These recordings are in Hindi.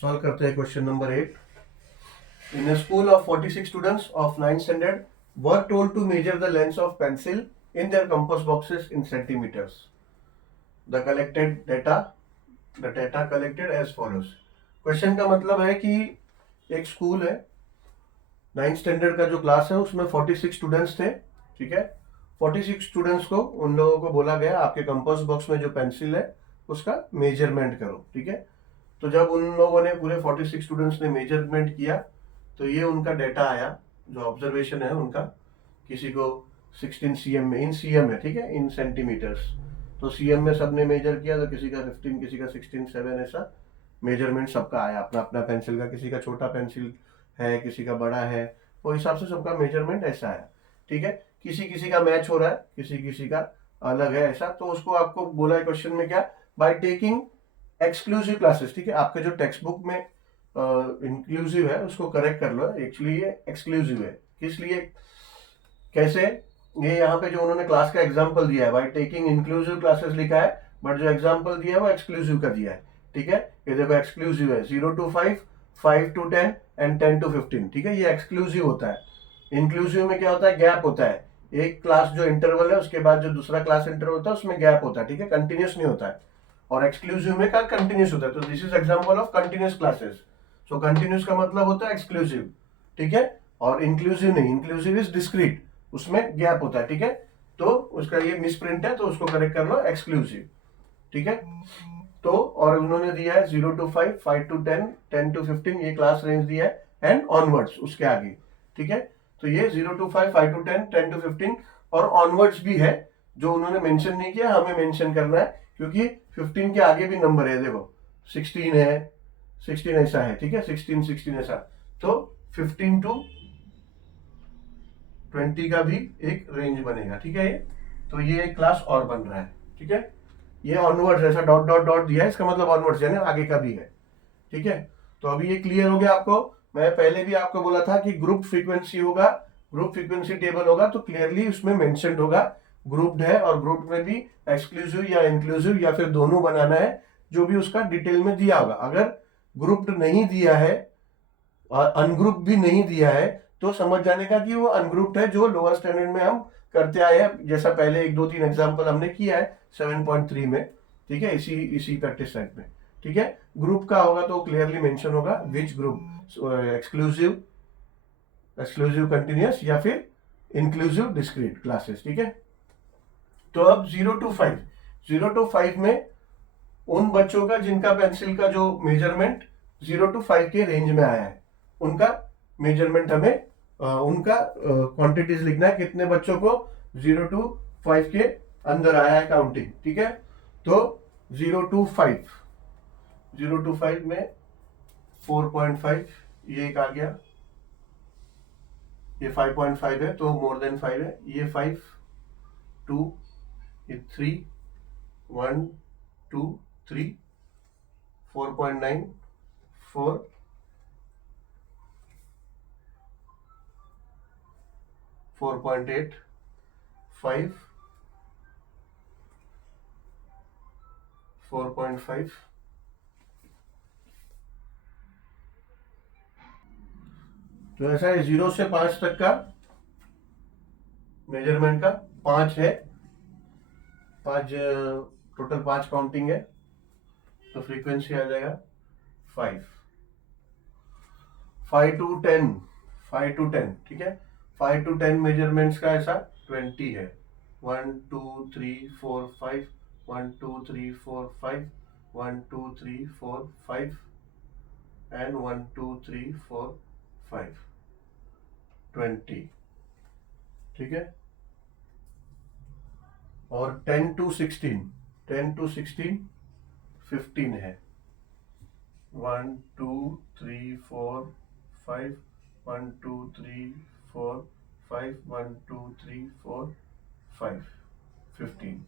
सॉल्व करते हैं question number 8। In a school of 46 students of 9th standard were told to measure the length of pencil in their compass boxes in centimeters. The data collected as follows. Question का मतलब है कि एक स्कूल है, 9th स्टैंडर्ड का जो क्लास है उसमें 46 स्टूडेंट्स थे। ठीक है, 46 स्टूडेंट्स को उन लोगों को बोला गया आपके कंपास बॉक्स में जो पेंसिल है उसका मेजरमेंट करो। ठीक है, तो जब उन लोगों ने पूरे 46 स्टूडेंट्स ने मेजरमेंट किया तो ये उनका डेटा आया, जो ऑब्जर्वेशन है उनका। किसी को 16 सीएम में, इन सीएम है, ठीक है, इन सेंटीमीटर्स, तो सीएम में सबने मेजर किया, तो किसी का 15, किसी का 16, 7, ऐसा मेजरमेंट सबका आया अपना अपना पेंसिल का। किसी का छोटा पेंसिल है, किसी का बड़ा है, वो हिसाब से सबका मेजरमेंट ऐसा आया। ठीक है, किसी किसी का मैच हो रहा है, किसी किसी का अलग है ऐसा। तो उसको आपको बोला है क्वेश्चन में क्या, बाय टेकिंग एक्सक्लूसिव क्लासेस। ठीक है, आपके जो टेक्स्ट बुक में इंक्लूसिव है उसको करेक्ट कर लो, एक्चुअली ये एक्सक्लूसिव है। किस लिए, कैसे, ये यहाँ पे जो उन्होंने क्लास का एग्जांपल दिया है, बाय टेकिंग इंक्लूसिव क्लासेस लिखा है, बट जो एग्जांपल दिया है वो एक्सक्लूसिव का दिया है। ठीक है, ये देखो एक्सक्लूसिव है 0 to 5, 5 to 10 एंड 10 to 15। ठीक है, ये एक्सक्लूसिव होता है। इंक्लूसिव में क्या होता है, गैप होता है, एक क्लास जो इंटरवल है उसके बाद जो दूसरा क्लास इंटरवल होता है उसमें गैप होता है। ठीक है, कंटिन्यूस नहीं होता है। और एक्सक्लूसिव में का कंटिन्यूस होता है। तो this is example of continuous classes. So continuous का मतलब होता है एक्सक्लूसिव। ठीक है, और इंक्लूसिव नहीं, इंक्लूसिव इज डिस्क्रीट, उसमें गैप होता है। ठीक है, तो उसका ये मिसप्रिंट है, तो उसको करेक्ट कर लो एक्सक्लूसिव। ठीक है, तो और उन्होंने दिया है 0 to 5, 5 to 10, 10 to 15, ये क्लास रेंज दिया है, एंड ऑनवर्ड्स उसके आगे। ठीक है, तो ये 0 to 5, 5 to 10, 10 to 15 और ऑनवर्ड्स भी है, जो उन्होंने मेंशन नहीं किया, हमें मेंशन करना है, क्योंकि 15 के आगे भी नंबर है। देखो 16 है, 16 ऐसा है। ठीक है, 16, 16 ऐसा, तो 15 to 20 का भी एक रेंज बनेगा। ठीक है, ये तो ये एक क्लास और बन रहा है। ठीक है, ये ऑनवर्ड्स ऐसा डॉट डॉट डॉट दिया है, इसका मतलब ऑनवर्ड्स है ना, आगे का भी है। ठीक है, तो अभी ये क्लियर हो गया आपको। मैं पहले भी आपको बोला था कि ग्रुप फ्रीक्वेंसी होगा, ग्रुप फ्रीक्वेंसी टेबल होगा, तो क्लियरली उसमें मेंशन्ड होगा ग्रुप्ड है, और ग्रुप में भी एक्सक्लूसिव या इंक्लूसिव या फिर दोनों बनाना है, जो भी उसका डिटेल में दिया होगा। अगर ग्रुप्ड नहीं दिया है और अनग्रुप भी नहीं दिया है, तो समझ जाने का कि वो अनग्रुप्ड है, जो लोअर स्टैंडर्ड में हम करते आए हैं, जैसा पहले 1, 2, 3 एग्जाम्पल हमने किया है 7.3 में। ठीक है, इसी प्रैक्टिस सेट में। ठीक है, ग्रुप का होगा तो क्लियरली मेंशन होगा which group, exclusive, exclusive continuous या फिर इंक्लूसिव डिस्क्रीट क्लासेस। ठीक है, तो अब 0 to 5, 0 to 5 में उन बच्चों का जिनका पेंसिल का जो मेजरमेंट 0 to 5 के रेंज में आया है, उनका मेजरमेंट हमें उनका क्वांटिटीज लिखना है, कितने बच्चों को 0 to 5 के अंदर आया है काउंटिंग। ठीक है, तो 0 to 5, 0 to 5 में 4.5 ये एक आ गया, ये 5.5 है तो मोर देन 5 है, ये 5, 2, ये 3, 1, 2, 3, 4.9, 4, 4.8, 5, 4.5, तो ऐसा है 0 से 5 तक का मेजरमेंट का 5 है, 5 टोटल 5 काउंटिंग है, तो फ्रीक्वेंसी आ जाएगा 5। 5 to 10, 5 to 10, ठीक है, 5 to 10 मेजरमेंट्स का ऐसा 20 है। 1, 2, 3, 4, 5, 1, 2, 3, 4, 5, 1, 2, 3, 4, 5 एंड 1, 2, 3, 4, 5, 20। ठीक है, और 10 to 16, 10 to 16 15 है। 1, 2, 3, 4, 5, 1, 2, 3, 4, 5, 1, 2, 3, 4, 5, 15।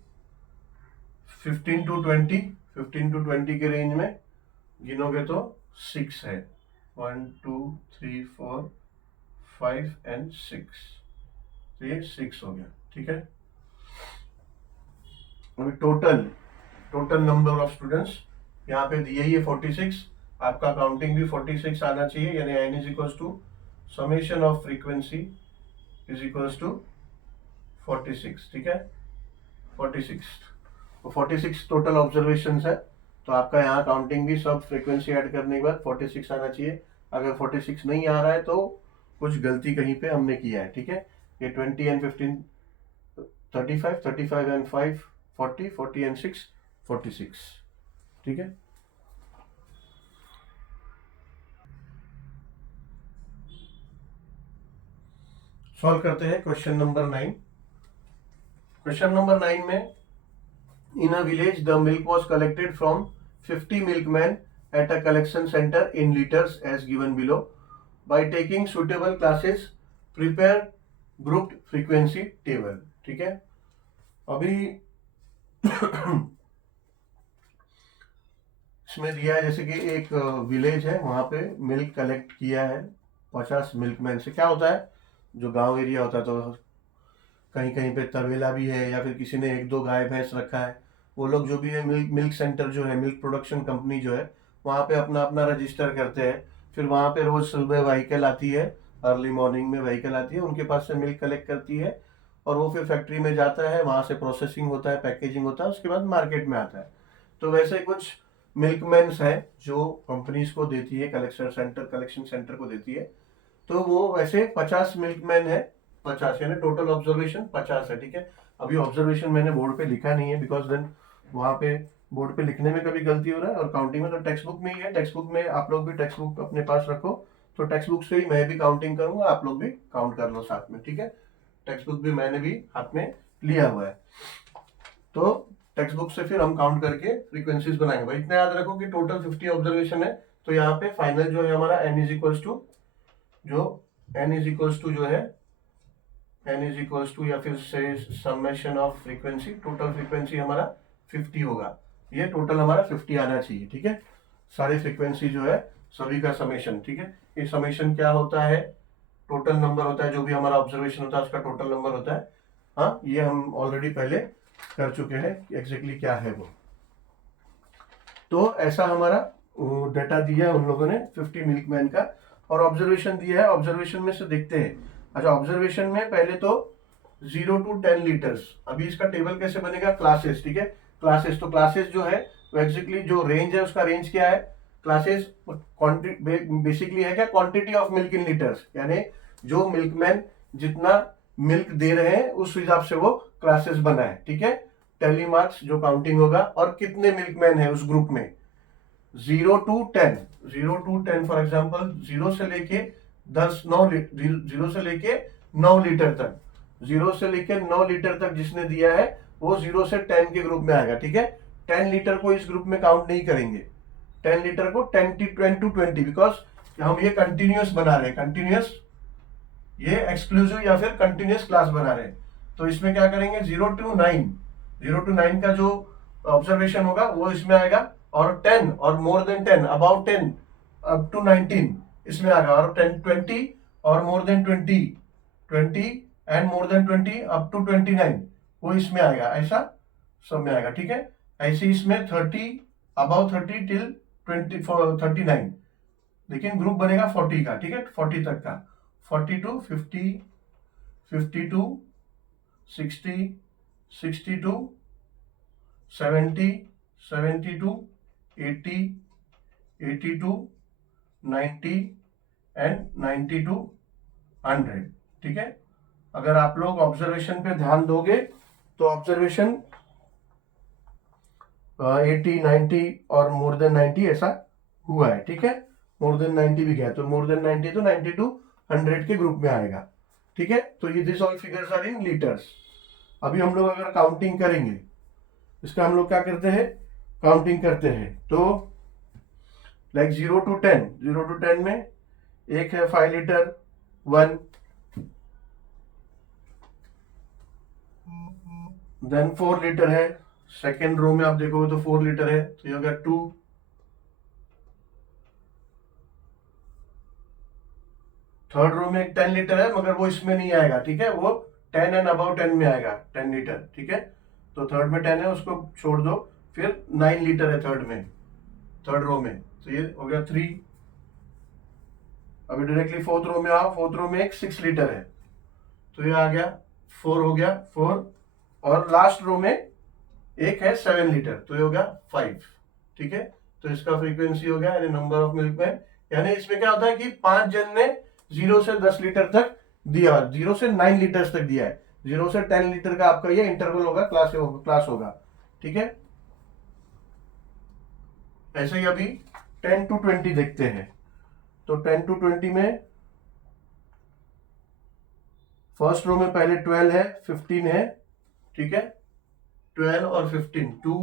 15 to 20, 15 to 20 के रेंज में गिनोगे तो 6 है। 1, 2, 3, 4, 5 एंड 6, तो ये 6 हो गया। ठीक है, अभी टोटल नंबर ऑफ स्टूडेंट्स यहाँ पे दिए ही है 46। आपका काउंटिंग भी 46 आना चाहिए, यानी n is equal to summation of frequency is equal to 46, ठीक है, 46। तो 46 टोटल ऑब्जर्वेशन है, तो आपका यहाँ काउंटिंग भी सब फ्रीक्वेंसी ऐड करने के बाद 46 आना चाहिए। अगर 46 नहीं आ रहा है तो कुछ गलती कहीं पे हमने किया है, ठीक है। ये 20 एंड 15 35, 35 एंड 5 40, 40 एंड 6 46, ठीक है। सॉल्व करते हैं क्वेश्चन नंबर 9। क्वेश्चन नंबर 9 में, in a village the milk was collected from 50 milkmen at a collection center in liters as given below. By taking suitable classes prepare grouped frequency table, ठीक है। अभी इसमें दिया है जैसे कि एक विलेज है, वहां पे मिल्क कलेक्ट किया है 50 मिल्कमैन से। क्या होता है, जो गांव एरिया होता है तो कहीं कहीं पे तबेला भी है या फिर किसी ने एक दो गाय भैंस रखा है, वो लोग जो भी है मिल्क सेंटर जो है, मिल्क प्रोडक्शन कंपनी जो है, वहाँ पे अपना अपना रजिस्टर करते हैं। फिर वहाँ पे रोज सुबह व्हीकल आती है, अर्ली मॉर्निंग में व्हीकल आती है, उनके पास से मिल्क कलेक्ट करती है और वो फिर फैक्ट्री में जाता है, वहाँ से प्रोसेसिंग होता है, पैकेजिंग होता है, उसके बाद मार्केट में आता है। तो वैसे कुछ मिल्कमैन्स है जो कंपनीज को देती है, कलेक्शन सेंटर को देती है। तो वो वैसे 50 मिल्कमैन है, 50 यानी टोटल ऑब्जर्वेशन 50 है, ठीक है। अभी ऑब्जर्वेशन मैंने बोर्ड पे लिखा नहीं है बिकॉज देन वहाँ पे बोर्ड पे लिखने में कभी गलती हो रहा है और काउंटिंग में तो टेक्स्ट बुक में ही है। टेक्स्ट बुक में आप लोग भी टेक्स्ट बुक अपने पास रखो, तो टेक्स्ट बुक से ही मैं भी काउंटिंग करूंगा, आप लोग भी काउंट कर लो साथ में, ठीक है। टेक्स्ट बुक भी मैंने भी हाथ में लिया हुआ है, तो टेक्स्ट बुक से फिर हम काउंट करके फ्रीक्वेंसीज बनाएंगे। भाई इतना याद रखो कि टोटल 50 ऑब्जर्वेशन है, तो यहाँ पे फाइनल जो है हमारा n इज इक्वल्स टू जो है n इज इक्वल्स टू या फिर से summation of frequency, total frequency हमारा 50 होगा। ये टोटल हमारा 50 आना चाहिए, ठीक है। सारी फ्रीक्वेंसी जो है सभी का समेशन, ठीक है। ये समेशन क्या होता है, टोटल नंबर होता है, जो भी हमारा ऑब्जर्वेशन होता है उसका टोटल नंबर होता है। हाँ, ये हम ऑलरेडी पहले कर चुके हैं एग्जैक्टली क्या है वो। तो ऐसा हमारा डेटा दिया है उन लोगों ने 50 मिल्कमैन का, और ऑब्जर्वेशन दिया है। ऑब्जर्वेशन में से देखते हैं। अच्छा, ऑब्जर्वेशन में पहले तो 0 to 10 लीटर्स। अभी इसका टेबल कैसे बनेगा, क्लासेस, ठीक है। क्लासेस, तो क्लासेस जो है वो एग्जैक्टली जो रेंज है उसका रेंज क्या है, क्लासेस बेसिकली है क्या, quantity of milk in litres, यानी जो मिल्कमैन जितना मिल्क दे रहे हैं उस हिसाब से वो क्लासेस बना है, ठीक है। टेली मार्क्स जो काउंटिंग होगा, और कितने मिल्कमैन है उस ग्रुप में, 0 to 10 फॉर एग्जाम्पल 0 से लेके 0 से लेके 9 लीटर तक, 0 से लेके 9 लीटर तक जिसने दिया है वो 0 से 10 के ग्रुप में आएगा, ठीक है। 10 लीटर को इस ग्रुप में काउंट नहीं करेंगे, 10 लीटर को 10 to 20, बिकॉज हम ये कंटिन्यूस बना रहे हैं, कंटिन्यूस, ये एक्सक्लूसिव या फिर कंटिन्यूस क्लास बना रहे हैं। तो इसमें क्या करेंगे, 0 to 9 का जो ऑब्जर्वेशन होगा वो इसमें आएगा, और 10 और more than 10, about 10 up to 19 इसमें आएगा, और 20 और more than 20 and more than 20 up to 29 वो इसमें आएगा, ऐसा सब में आएगा, ठीक है। ऐसे इसमें 30 अबाउट 30 टिल 39, लेकिन ग्रुप बनेगा 40 का, ठीक है, 40 तक का, 40 to 50, 52, 60, 62, 70, 72, 80, 82, 90 एंड 90 to 100, ठीक है। अगर आप लोग ऑब्जर्वेशन पे ध्यान दोगे तो ऑब्जर्वेशन 80, 90 और मोर देन 90 ऐसा हुआ है, ठीक है। मोर देन 90 भी गया, तो मोर देन 90 तो 90 to 100 के ग्रुप में आएगा, ठीक है। तो ये this all figures are in litres. अभी हम लोग अगर काउंटिंग करेंगे, इसका हम लोग क्या करते हैं, काउंटिंग करते हैं, तो लाइक 0 to 10 में एक है 5 लीटर 1, देन 4 लीटर है, सेकेंड रो में आप देखोगे तो 4 लीटर है, तो ये हो गया 2, थर्ड रो में एक 10 लीटर है मगर वो इसमें नहीं आएगा, ठीक है, वो 10 एंड अबाउट 10 में आएगा, 10 लीटर, ठीक है। तो थर्ड में 10 है, उसको छोड़ दो। फिर 9 लीटर है थर्ड रो में, तो ये हो गया 3। अभी डायरेक्टली फोर्थ रो में आओ, फोर्थ रो में एक 6 लीटर है, तो ये आ गया 4 हो गया 4, और लास्ट रो में एक है 7 लीटर, तो ये हो गया 5। ठीक है, तो इसका फ्रीक्वेंसी हो गया, यानी नंबर ऑफ मिल्कमैन। यानी इसमें क्या होता है कि 5 जन ने 0 से 10 लीटर तक दिया, 0 से 9 लीटर तक दिया है, 0 से 10 लीटर का आपका ये इंटरवल होगा, क्लास होगा। ठीक है, ऐसे ही अभी 10 to 20 देखते हैं। तो 10 to 20 में फर्स्ट रो में पहले 12 है, 15 है। ठीक है, 12 और 15 2।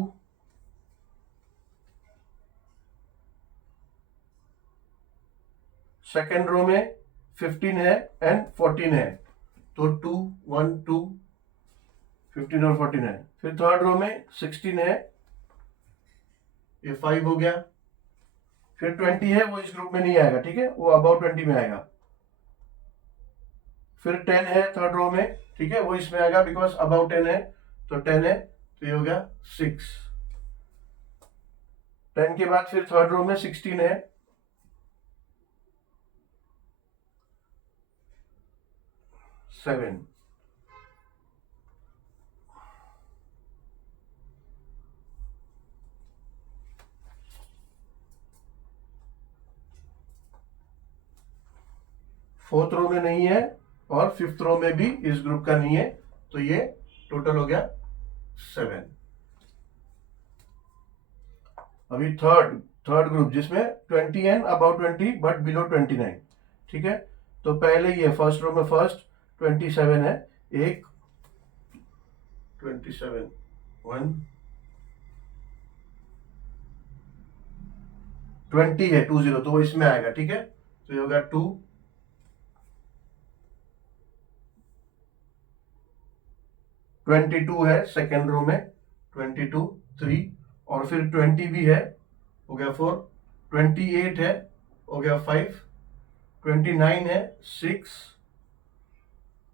सेकेंड रो में 15 है एंड 14 है, तो 2 1 2, 15 और 14 है। फिर थर्ड रो में 16 है, ये 5 हो गया। फिर 20 है, वो इस ग्रुप में नहीं आएगा, ठीक है, वो अबाउट 20 में आएगा। फिर 10 है थर्ड रो में, ठीक है, वो इसमें आएगा बिकॉज अबाउट 10 है, तो 10 है, तो ये हो गया 6। 10 के बाद फिर थर्ड रो में 16 है, 7। फोर्थ रो में नहीं है और फिफ्थ रो में भी इस ग्रुप का नहीं है, तो ये टोटल हो गया 7। अभी थर्ड ग्रुप जिसमें 20 एंड अबाउट 20 बट बिलो 29। ठीक है, तो पहले ये फर्स्ट रो में फर्स्ट 27 है, एक 27 1 20 है 20, तो वो इसमें आएगा। ठीक है, तो ये होगा 2। 22 है सेकेंड रो में, 22 3, और फिर 20 भी है, हो गया 4। 28 है, हो गया 5। 29 है 6।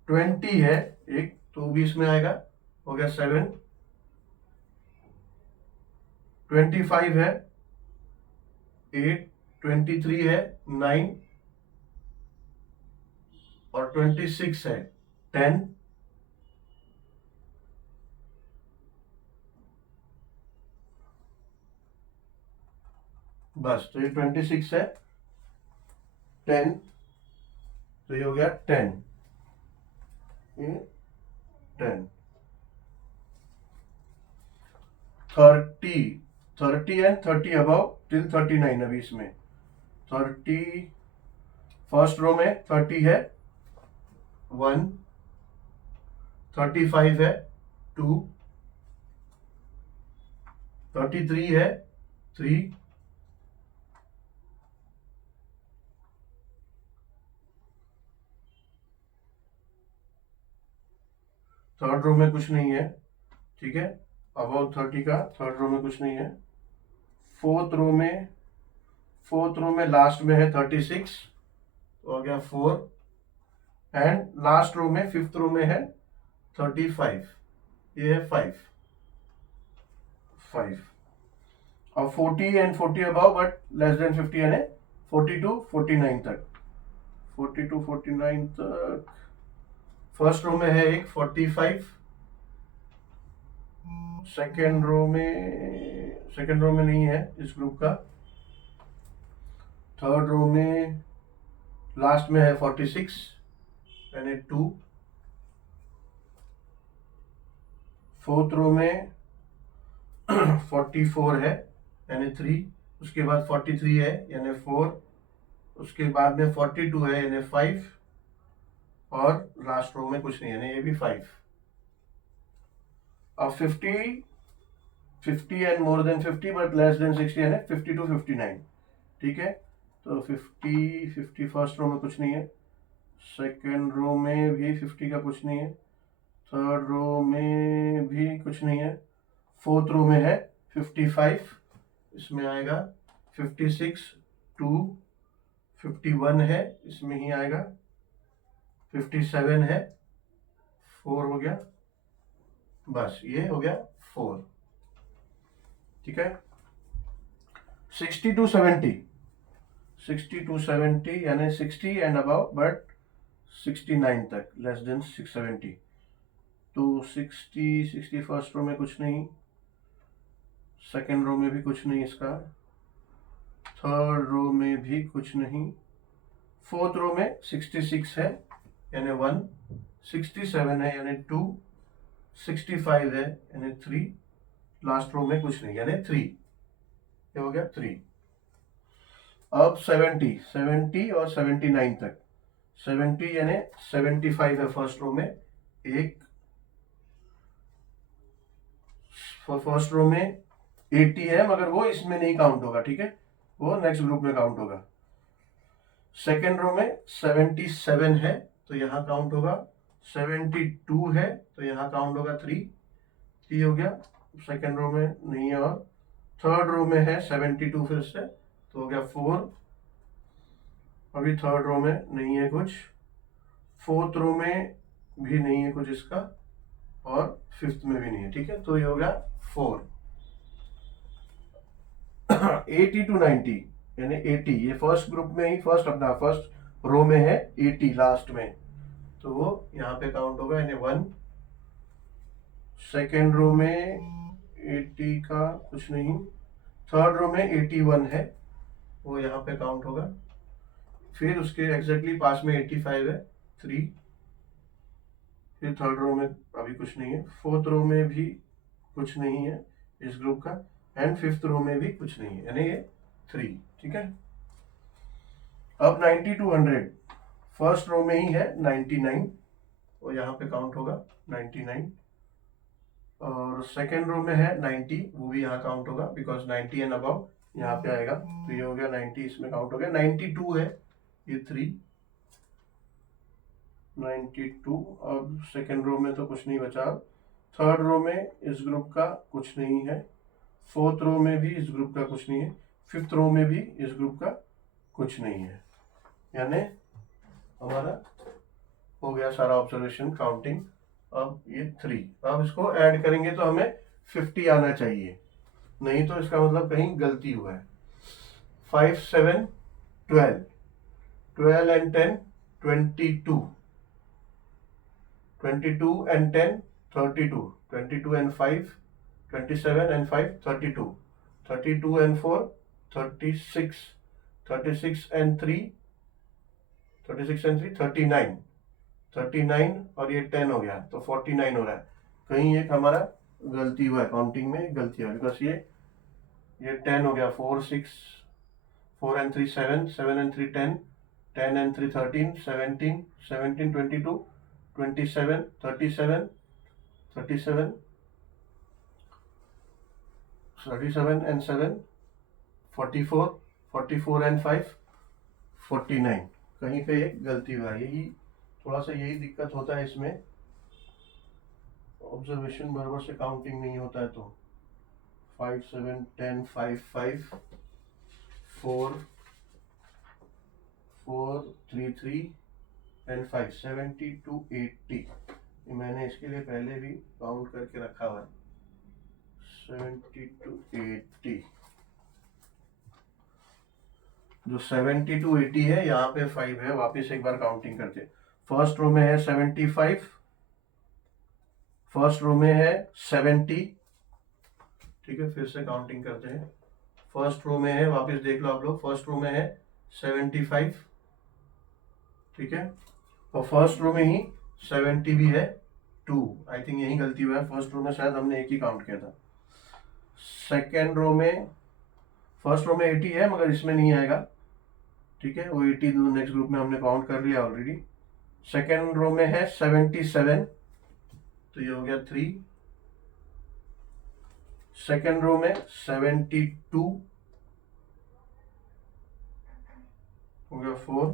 20 है एक, तो भी इसमें आएगा, हो गया 7। 25 है 8। 23 है 9, और 26 है 10। बस, तो ये 26 है 10, तो ये हो गया 10, ये 10। 30 एंड 30 अबाउ टिल 39 अभी इसमें 30। फर्स्ट रो में 30 है 1। 35 है 2। 33 है 3। थर्ड रो में कुछ नहीं है, ठीक है, अबाउट 30 का थर्ड रो में कुछ नहीं है। फोर्थ रो में लास्ट में है 36, तो हो गया 4। एंड लास्ट रो में फिफ्थ रो में है 35, ये है 5। अब 40 and 40 above but less than 50, यानी 40 टू 49 तक। 40 टू 49 तक फर्स्ट रो में है एक 45। सेकेंड रो में नहीं है इस ग्रुप का। थर्ड रो में लास्ट में है 46, यानी 2। फोर्थ रो में 44 है, यानी 3। उसके बाद 43 है, यानी 4। उसके बाद में 42 है, यानी 5, और लास्ट रो में कुछ नहीं है, यानी ये भी 5। अब 50 and more then 50 but less then 60, यानी 50 टू 59। ठीक है, तो 50 फर्स्ट रो में कुछ नहीं है, सेकेंड रो में भी 50 का कुछ नहीं है, थर्ड रो में भी कुछ नहीं है, फोर्थ रो में है 55, इसमें आएगा 56 2। 51 है, इसमें ही आएगा। 57 है, 4 हो गया, बस ये हो गया 4। ठीक है, 60 to 70, 60 to 70 यानी 60 एंड अबव, बट 69 तक, लेस देन 670। तो 60 फर्स्ट रो में कुछ नहीं, सेकेंड रो में भी कुछ नहीं इसका, थर्ड रो में भी कुछ नहीं, फोर्थ रो में 66 है यानी 1, 67 है यानी 2, 65 है यानी 3, लास्ट रो में कुछ नहीं यानी 3, ये हो गया 3। अब 70 और 79 तक, 70 यानी 75 है फर्स्ट रो में, एक फर्स्ट रो में 80 है मगर वो इसमें नहीं काउंट होगा, ठीक है, वो नेक्स्ट ग्रुप में काउंट होगा। सेकेंड रो में 77 है तो यहाँ काउंट होगा, 72 है तो यहाँ काउंट होगा 3 हो गया, सेकेंड रो में नहीं है। और थर्ड रो में है 72 फिर से, तो हो गया 4, अभी थर्ड रो में नहीं है कुछ, फोर्थ रो में भी नहीं है कुछ इसका, और फिफ्थ में भी नहीं है, ठीक है, तो ये हो गया 4। 80 to 90 यानी 80, ये फर्स्ट ग्रुप में ही, फर्स्ट रो में है 80 लास्ट में, तो वो यहाँ पे काउंट होगा यानी 1। सेकेंड रो में 80 का कुछ नहीं, थर्ड रो में 81 है, वो यहाँ पे काउंट होगा, फिर उसके एग्जैक्टली पास में 85 है 3, फिर थर्ड रो में अभी कुछ नहीं है, फोर्थ रो में भी कुछ नहीं है इस ग्रुप का, एंड फिफ्थ रो में भी कुछ नहीं है यानी ये 3, ठीक है। अब 90 to 100, फर्स्ट रो में ही है 99, वो यहाँ पे काउंट होगा 99, और सेकेंड रो में है 90, वो भी यहाँ काउंट होगा बिकॉज 90 एंड अबव यहाँ पे आएगा, तो ये हो गया 90, इसमें काउंट हो गया। 92 है ये 3, 92, अब सेकेंड रो में तो कुछ नहीं बचा, थर्ड रो में इस ग्रुप का कुछ नहीं है, फोर्थ रो में भी इस ग्रुप का कुछ नहीं है, फिफ्थ रो में भी इस ग्रुप का कुछ नहीं है, यानी हमारा हो गया सारा ऑब्जर्वेशन काउंटिंग। अब ये 3, अब इसको ऐड करेंगे तो हमें 50 आना चाहिए, नहीं तो इसका मतलब कहीं गलती हुआ है। 5, 7, 12, 12 and 10, 22, 22 and 10, 32, 22 and 5, 27 and 5, 32, 32 and 4, 36, 36 and 3, 36 and 3, 39, 39 और ये 10 हो गया तो 49 हो रहा है, कहीं एक हमारा गलती हुआ है, काउंटिंग में गलती हुआ है, बिकॉज ये 10 हो गया, 4, 6, 4 and 3, 7, 7 and 3, 10, 10 and 3, 13, 17, 17, 22, 27, 37, 37, 37 and 7, 44, 44 and 5, 49, कहीं पे एक गलती हुआ है, यही थोड़ा सा यही दिक्कत होता है इसमें, ऑब्जर्वेशन बराबर से काउंटिंग नहीं होता है, तो 5, 7, 10, 5, 5, 4, 4, 3, 3 एंड 5, 70 to 80, मैंने इसके लिए पहले भी काउंट करके रखा हुआ है, 70 to 80, जो 70 to 80 है यहाँ पे 5 है, वापस एक बार काउंटिंग करते हैं। फर्स्ट रो में है 75, फर्स्ट रो में है 70, ठीक है, फिर से काउंटिंग करते हैं। फर्स्ट रो में है, वापस देख लो आप लोग, फर्स्ट रो में है 75, ठीक है, और फर्स्ट रो में ही 70 भी है 2, आई थिंक यही गलती हुआ है, फर्स्ट रो में शायद हमने एक ही काउंट किया था। सेकेंड रो में, फर्स्ट रो में 80 है मगर इसमें नहीं आएगा, ठीक है, वो 80 नेक्स्ट ग्रुप में हमने काउंट कर लिया ऑलरेडी। सेकेंड रो में है 77, तो ये हो गया 3, सेकेंड रो में 72 हो गया 4,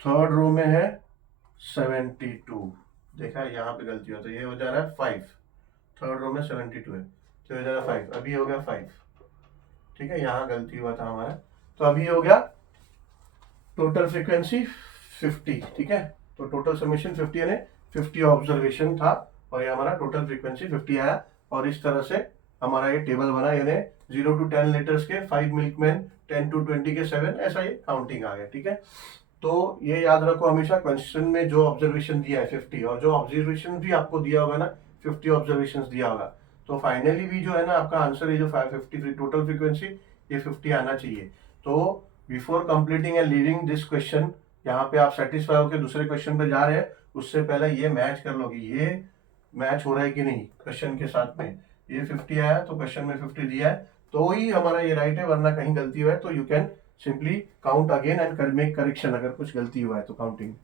थर्ड रो में है 72, देखा यहाँ पे गलती हुआ, तो ये हो जा रहा है 5, थर्ड रो में 72 है तो हो जा रहा है 5, अभी हो गया 5, ठीक है, यहाँ गलती हुआ था हमारा, तो अभी हो गया टोटल फ्रीक्वेंसी 50, ठीक है, तो टोटल समेशन 50 यानी 50 ऑब्जर्वेशन था और ये हमारा टोटल फ्रीक्वेंसी 50 आया। और इस तरह से हमारा ये टेबल बना, यानी 0 to 10 लीटर्स के 5 मिल्कमैन, 10 to 20 के 7, ऐसा ये काउंटिंग आ गया। ठीक है, तो ये याद रखो हमेशा, क्वेश्चन में जो ऑब्जर्वेशन दिया है 50, और जो ऑब्जर्वेशन भी आपको दिया होगा ना 50 ऑब्जर्वेशन दिया होगा, तो फाइनली भी जो है ना आपका आंसर ये जो 553 टोटल फ्रीक्वेंसी ये 50 आना चाहिए। तो before completing and leaving this question, यहाँ पे आप सेटिस्फाई होकर दूसरे क्वेश्चन पे जा रहे हैं, उससे पहले ये मैच कर लो कि ये मैच हो रहा है कि नहीं क्वेश्चन के साथ में। ये 50 आया तो क्वेश्चन में 50 दिया है तो ही हमारा ये राइट है, वरना कहीं गलती हुआ है तो you can simply count again and make correction अगर कुछ गलती हुआ है तो काउंटिंग।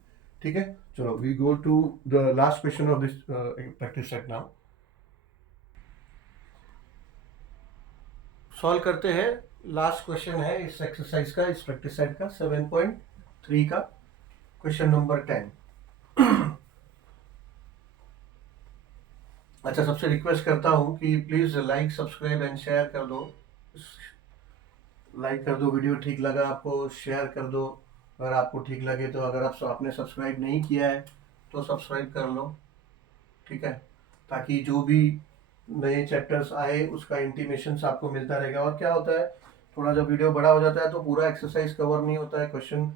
ठीक है, चलो we go to the last question of this practice set now. Solve करते हैं, लास्ट क्वेश्चन है इस एक्सरसाइज का, इस प्रैक्टिस सेट का 7.3 का क्वेश्चन नंबर 10। अच्छा, सबसे रिक्वेस्ट करता हूँ कि please like subscribe and share कर दो। लाइक कर दो, वीडियो ठीक लगा आपको शेयर कर दो, अगर आपको ठीक लगे तो। अगर आपने सब्सक्राइब नहीं किया है तो सब्सक्राइब कर लो, ठीक है, ताकि जो भी नए चैप्टर्स आए उसका इंटीमेशन आपको मिलता रहेगा। और क्या होता है, थोड़ा जब वीडियो बड़ा हो जाता है तो पूरा एक्सरसाइज कवर नहीं होता है, क्वेश्चन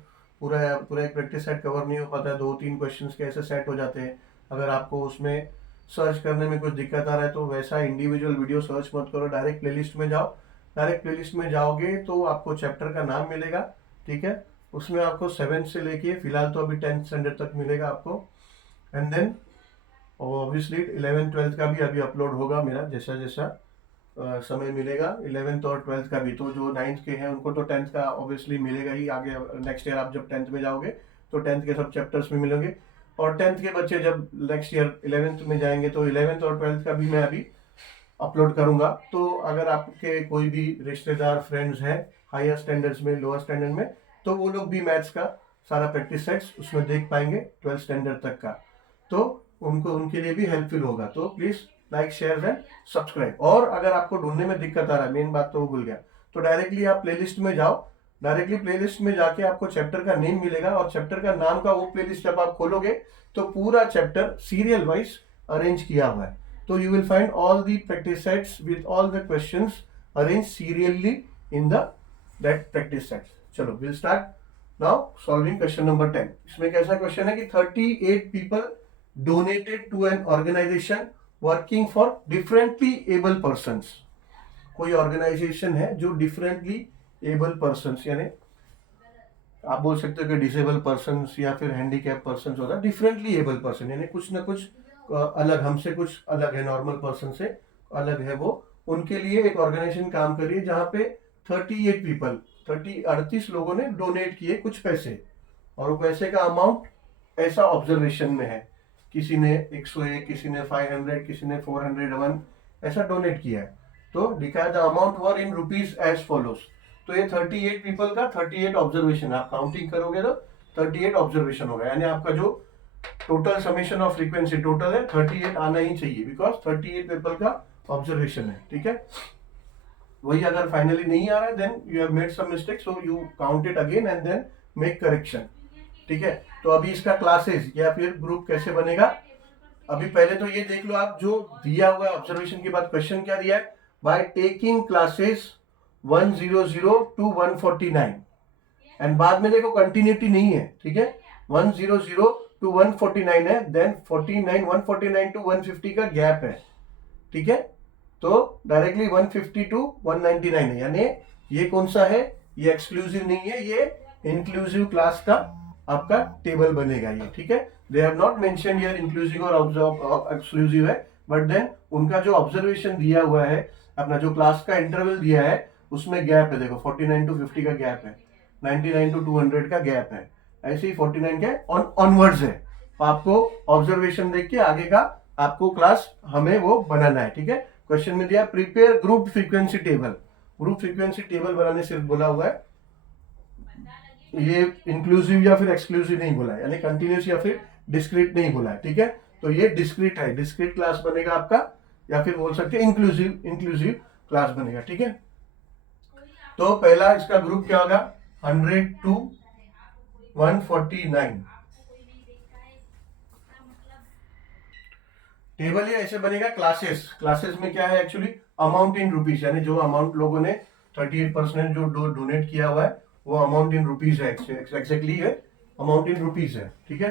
पूरा एक प्रैक्टिस सेट कवर नहीं हो पाता है, 2-3 क्वेश्चंस के ऐसे सेट हो जाते हैं। अगर आपको उसमें सर्च करने में कुछ दिक्कत आ रहा है तो वैसा इंडिविजुअल वीडियो सर्च मत करो, डायरेक्ट प्लेलिस्ट में जाओ। डायरेक्ट प्लेलिस्ट में जाओगे तो आपको चैप्टर का नाम मिलेगा, ठीक है, उसमें आपको 7 से लेके फिलहाल तो अभी 10th स्टैंडर्ड तक मिलेगा आपको। And then obviously 11th 12th का भी अभी अपलोड होगा मेरा, जैसा जैसा समय मिलेगा 11th और 12th का भी। तो जो 9th के हैं उनको तो 10th का ऑब्वियसली मिलेगा ही आगे, नेक्स्ट ईयर आप जब 10th में जाओगे तो 10th के सब चैप्टर्स में मिलेंगे। और 10th के बच्चे जब नेक्स्ट ईयर 11th में जाएंगे तो 11th और 12th का भी मैं अभी अपलोड करूंगा। तो अगर आपके कोई भी रिश्तेदार फ्रेंड्स हैं हायर स्टैंडर्ड्स में, लोअर स्टैंडर्ड में, तो वो लोग भी मैथ्स का सारा प्रैक्टिस सेट्स उसमें देख पाएंगे 12th स्टैंडर्ड तक का, तो उनको उनके लिए भी हेल्पफुल होगा। तो please like share and subscribe. और अगर आपको ढूंढने में दिक्कत आ रहा है, मेन बात तो वो भूल गया, तो डायरेक्टली आप प्लेलिस्ट में जाओ, डायरेक्टली प्लेलिस्ट में जाके आपको चैप्टर का नेम मिलेगा, और चैप्टर का नाम का वो प्लेलिस्ट जब आप खोलोगे तो पूरा चैप्टर सीरियल वाइज अरेंज किया हुआ है। तो you will find all the practice sets with all the questions arranged serially in that practice sets. चलो we'll start now solving question number 10. इसमें कैसा क्वेश्चन है कि 38 people donated to an organization working for differently able persons. कोई ऑर्गेनाइजेशन है जो डिफरेंटली एबल पर्सन्स, यानी आप बोल सकते हो कि डिसेबल पर्सन्स या फिर हैंडीकैप पर्सन्स होता है, डिफरेंटली एबल पर्सन यानी कुछ ना कुछ अलग, हमसे कुछ अलग है, नॉर्मल पर्सन से अलग है वो। उनके लिए एक ऑर्गेनाइजेशन काम कर रही है जहाँ पे 38 पीपल 38 लोगों ने डोनेट किए कुछ पैसे, और वो पैसे का अमाउंट ऐसा ऑब्जर्वेशन में है, किसी ने 101, किसी ने 500, किसी ने 401 ऐसा डोनेट किया है। तो लिखा है the amount were in rupees as follows. तो ये 38 पीपल का 38 ऑब्जर्वेशन, आप काउंटिंग करोगे तो 38 ऑब्जर्वेशन होगा, यानी आपका जो total summation of frequency total है 38 आना ही चाहिए, बिकॉज 38 पीपल का ऑब्जर्वेशन है, ठीक है। वही अगर फाइनली नहीं आ रहा है then you have made some mistake, so you count it again and then make correction, ठीक है। तो अभी इसका क्लासेस या फिर ग्रुप कैसे बनेगा, अभी पहले तो ये देख लो आप, जो दिया हुआ है ऑब्जर्वेशन के बाद क्वेश्चन क्या दिया है, by taking classes 100 to 149, and बाद में देखो कंटिन्यूटी नहीं है, ठीक है, 100 to 149 है, देन 149 to 150 का गैप है, ठीक है। तो डायरेक्टली 150 to 199 है, यानी ये कौन सा है, ये एक्सक्लूसिव नहीं है, ये इंक्लूसिव क्लास का आपका टेबल बनेगा ये, ठीक है। They have not mention here inclusive और एक्सक्लूसिव है, बट देन उनका जो ऑब्जर्वेशन दिया हुआ है, अपना जो क्लास का इंटरवल दिया है उसमें गैप है, देखो 49 to 50 का गैप है, 99 to 200 का गैप है, ऐसे ही 49 के ऑनवर्ड्स है। तो आपको ऑब्जर्वेशन देख के आगे का आपको क्लास हमें वो बनाना है, ठीक है। क्वेश्चन में दिया prepare group frequency table, group frequency table बनाने सिर्फ बोला हुआ है, ये इंक्लूसिव या फिर एक्सक्लूसिव नहीं बोला है, यानी कंटिन्यूस या फिर डिस्क्रीट नहीं बोला है, ठीक है। तो ये डिस्क्रीट है, डिस्क्रीट क्लास बनेगा आपका, या फिर बोल सकते हैं इंक्लूसिव क्लास बनेगा, ठीक है। तो पहला इसका ग्रुप क्या होगा, 100 to 149, टेबल ये ऐसे बनेगा, क्लासेस, क्लासेस में क्या है एक्चुअली, अमाउंट इन रुपीज, यानी जो अमाउंट लोगों ने 38% जो डोनेट किया हुआ है वो अमाउंट इन रुपीज है, एक्जैक्टली है, अमाउंट इन रुपीज है, ठीक है।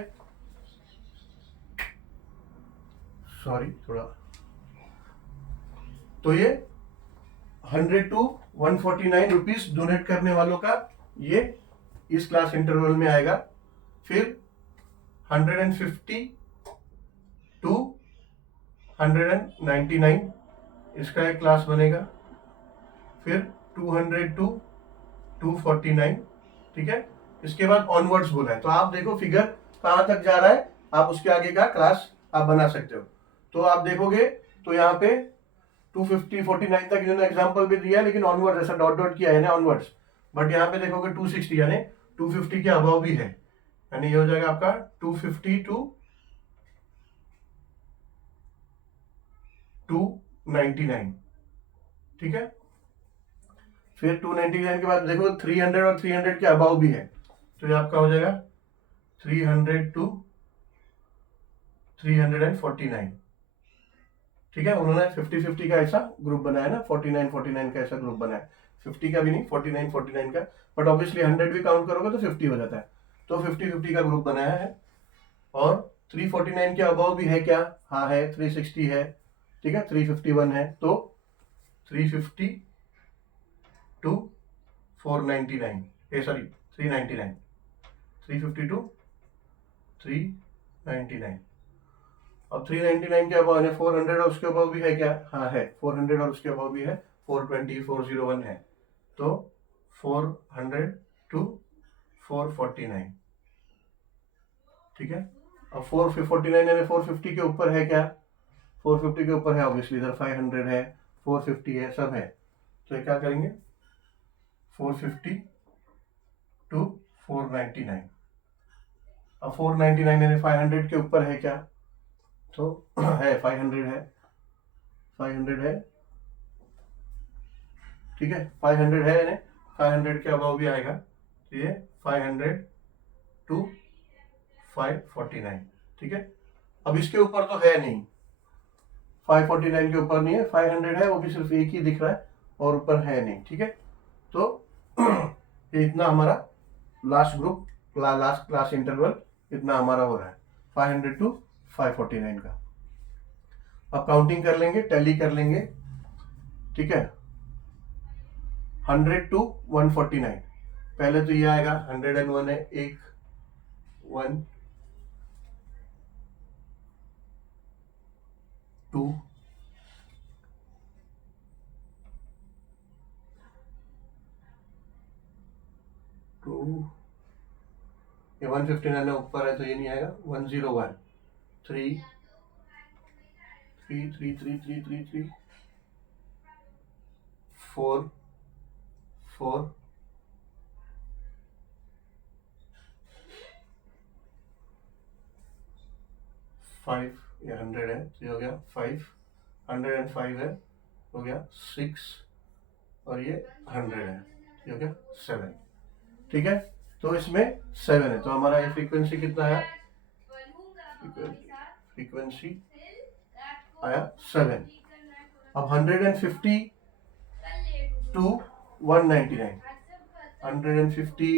सॉरी थोड़ा, तो ये 100 to 149 रुपीज डोनेट करने वालों का ये इस क्लास इंटरवल में आएगा। फिर 150 to 199 इसका एक क्लास बनेगा। फिर 200 to 249, ठीक है। इसके बाद ऑनवर्ड्स बोला है, तो आप देखो फिगर कहां तक जा रहा है, आप उसके आगे का क्लास आप बना सकते हो। तो आप देखोगे तो यहाँ पे 250 49 तक इन्होंने एग्जांपल भी दिया है, लेकिन ऑनवर्ड्स ऐसा डॉट डॉट किया है ना ऑनवर्ड्स, बट यहाँ पे देखोगे 260 यानी 250 के अबव भी है, यानी ये हो जाएगा आपका 250 to 299, ठीक है। फिर 299 के बाद देखो 300 और 300 के अबव भी है, तो ये आपका हो जाएगा 300 to 349, ठीक है। उन्होंने 50-50 का ऐसा ग्रुप बनाया ना, 49-49 का ऐसा ग्रुप बनाया, 50 का भी नहीं, 49-49 का, बट ऑब्वियसली 100 भी काउंट करोगे तो 50 हो जाता है, तो 50-50 का ग्रुप बनाया है। और 349 के अबव भी है क्या, हाँ है, 360 है, ठीक है, 351 है, तो 350 to 499, सॉरी 399, 350 to 399। अब 399 के अबव है, 400 और उसके अबव भी है क्या, हाँ है, 400 और उसके अबव भी है, 420 401 है, तो 400 to 449, ठीक है। अब 449 यानी 450 के ऊपर है क्या, 450 के ऊपर है ऑब्वियसली, इधर 500 है, 450 है, सब है, तो ये क्या करेंगे 450 to 499। अब 499 यानी 500 के ऊपर है क्या, तो है 500 है, 500 है, ठीक है, 500 है यानी 500 के अबव भी आएगा, तो ये 500 to 549, ठीक है। अब इसके ऊपर तो है नहीं, 549 के ऊपर नहीं है, 500 है, वो भी सिर्फ एक ही दिख रहा है और ऊपर है नहीं, ठीक है। तो ये इतना हमारा last group, last class interval इतना हमारा हो रहा है 500 to 549 का। अब काउंटिंग कर लेंगे, टैली कर लेंगे, ठीक है। 100 to 149, पहले तो ये आएगा 101 है, एक 1 2 2, ये 159 ऊपर है तो ये नहीं आएगा, 101 3 3 3 3 3 3 3 4 4 5, ये 100 है तो ये हो गया 5, 105 है, हो गया 6, और ये 100 है, ये हो गया 7, ठीक है। तो इसमें 7 है, तो हमारा ये फ्रीक्वेंसी कितना है, फ्रीक्वेंसी आया 7। अब 150 to 199, 150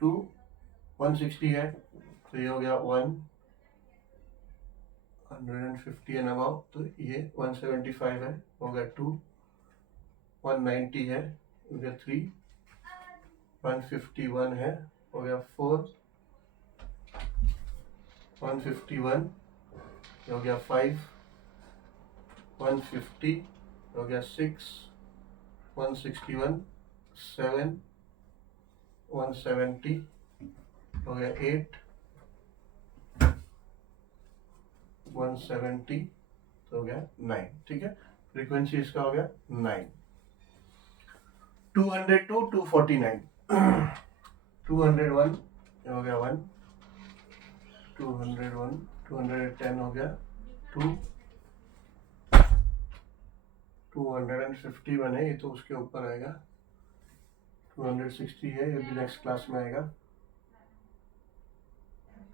to 160 है, तो ये हो गया 150 एंड अबाउ, तो ये 175 है, हो गया 2, 190 है, हो गया 3, 151 है, हो गया 4, 151 हो गया 5, 150 हो गया 6, 161 7, 170 हो गया 8, 170 तो हो गया 9, ठीक है। फ्रीक्वेंसी इसका हो गया 9। 200 to 249, 201 हो गया 1, 201 210 हो गया 2, 251 है, ये तो उसके ऊपर आएगा, 260 है, ये भी नेक्स्ट क्लास में आएगा,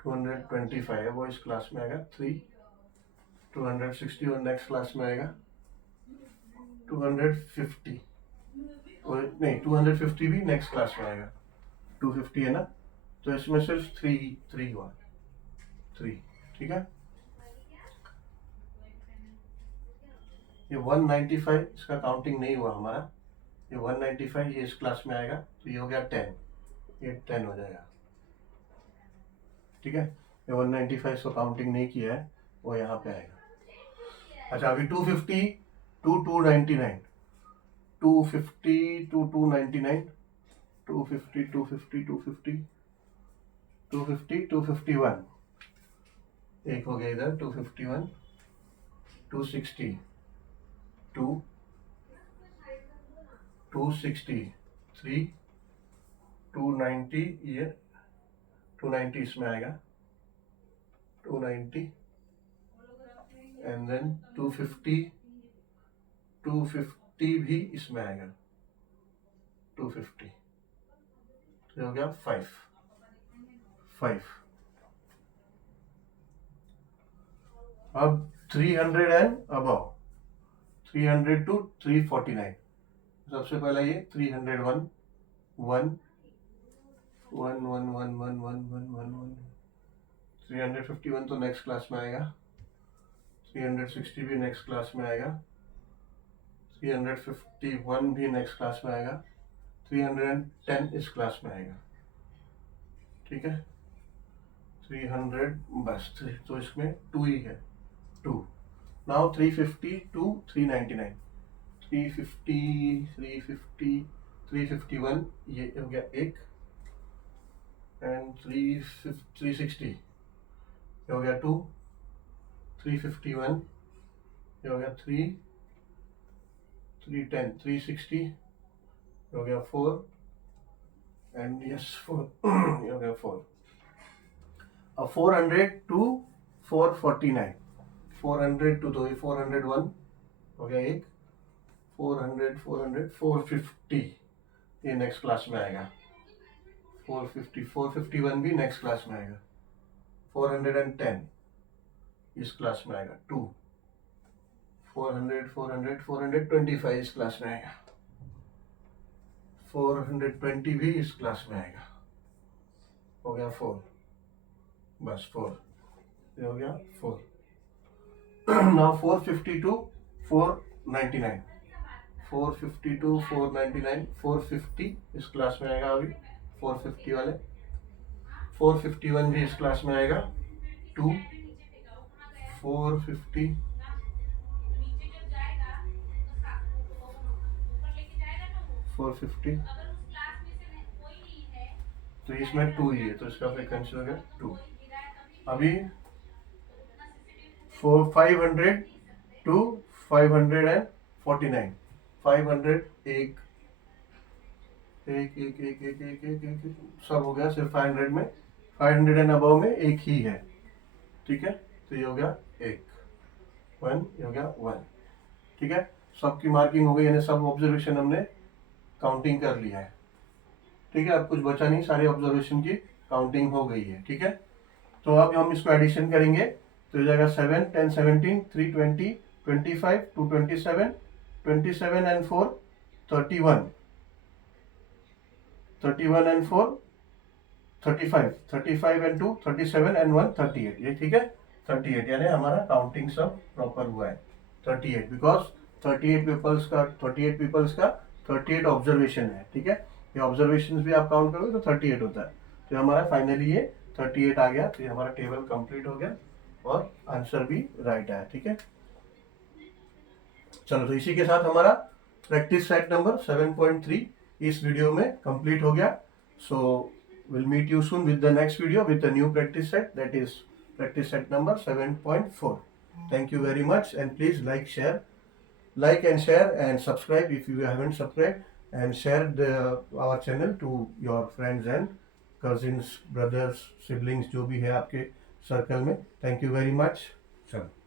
225 है वो इस क्लास में आएगा 3। 261 नेक्स्ट क्लास में आएगा। 250 और नहीं 250 भी नेक्स्ट क्लास में आएगा। 250 है ना, तो इसमें सिर्फ 3 हुआ 3, ठीक है। ये 195 इसका काउंटिंग नहीं हुआ हमारा, ये 195 ये इस क्लास में आएगा, तो ये हो गया 10, ये 10 हो जाएगा, ठीक है। ये 195 इसको काउंटिंग नहीं किया है, वो यहाँ पे आएगा। अच्छा अभी 250 टू 299, 250 टू 299, 250 250 250 250 251, एक हो गया इधर 251, 260 260 3, 290 ये 290 इसमें आएगा, 290 एंड देन 250 भी इसमें आएगा, 250 तो हो गया 5। अब 300 एंड अबव, 300 टू 349, सबसे पहला ये 301 1 1 1 1 1 1 1 1 1, 351 तो नेक्स्ट क्लास में आएगा, 360 भी नेक्स्ट क्लास में आएगा, 351 भी नेक्स्ट क्लास में आएगा, 310 इस क्लास में आएगा, ठीक है। 300 बस, तो इसमें 2 ही है, 2। नाउ 350 टू 399, 350 350 351 ये हो गया 1 एंड 360 ये हो गया 2, 351 ये हो गया 3, 310 360 ये हो गया 4 एंड यस 4 ये हो गया 4। अब 400 टू 449, 400 टू तो 401 हो गया 1, 400 450 ये नेक्स्ट क्लास में आएगा, 450 451 भी नेक्स्ट क्लास में आएगा, 410 इस क्लास में आएगा 2, 400 425 इस क्लास में आएगा, 420 भी इस क्लास में आएगा, हो गया 4, बस 4 ये हो गया 4। नाउ 450 टू 499, 450 टू 499, 450 इस क्लास में आएगा अभी, 450 वाले, 451 भी इस क्लास में आएगा 2, 450 450 तो इसमें 2 ही है, तो इसका फ्रीक्वेंसी हो गया 2। अभी 500 टू 549, 500 एक सब हो गया, सिर्फ 500 में, 500 एंड अबव में एक ही है, ठीक है। तो ये हो गया 1 ये हो गया 1, ठीक है। सबकी मार्किंग हो गई, यानी सब ऑब्जर्वेशन हमने काउंटिंग कर लिया है, ठीक है। अब कुछ बचा नहीं, सारे ऑब्जर्वेशन की काउंटिंग हो गई है, ठीक है। तो अब हम इसको एडिशन करेंगे, तो हो जाएगा 7 10 17 320 25 227 27 एंड 4 31 31 एंड 4 35 35 एंड 2 37 एंड 1 38, ये ठीक है 38, यानी हमारा काउंटिंग सब प्रॉपर हुआ है 38, बिकॉज 38 पीपल्स का 38 ऑब्जर्वेशन है, ठीक है। ये ऑब्जर्वेशन भी आप काउंट करोगे तो 38 होता है, तो हमारा फाइनली ये 38 आ गया, तो ये हमारा टेबल कंप्लीट हो गया और आंसर भी राइट आया, ठीक है। चलो, तो इसी के साथ हमारा प्रैक्टिस सेट नंबर 7.3 इस वीडियो में कंप्लीट हो गया। So will meet you soon with the next video with the new practice set, that is practice set number 7.4। Thank you very much, and please like and share and subscribe if you haven't subscribed, and share our channel to your friends and cousins, brothers, siblings, जो भी है आपके सर्कल में। Thank you very much। चलो।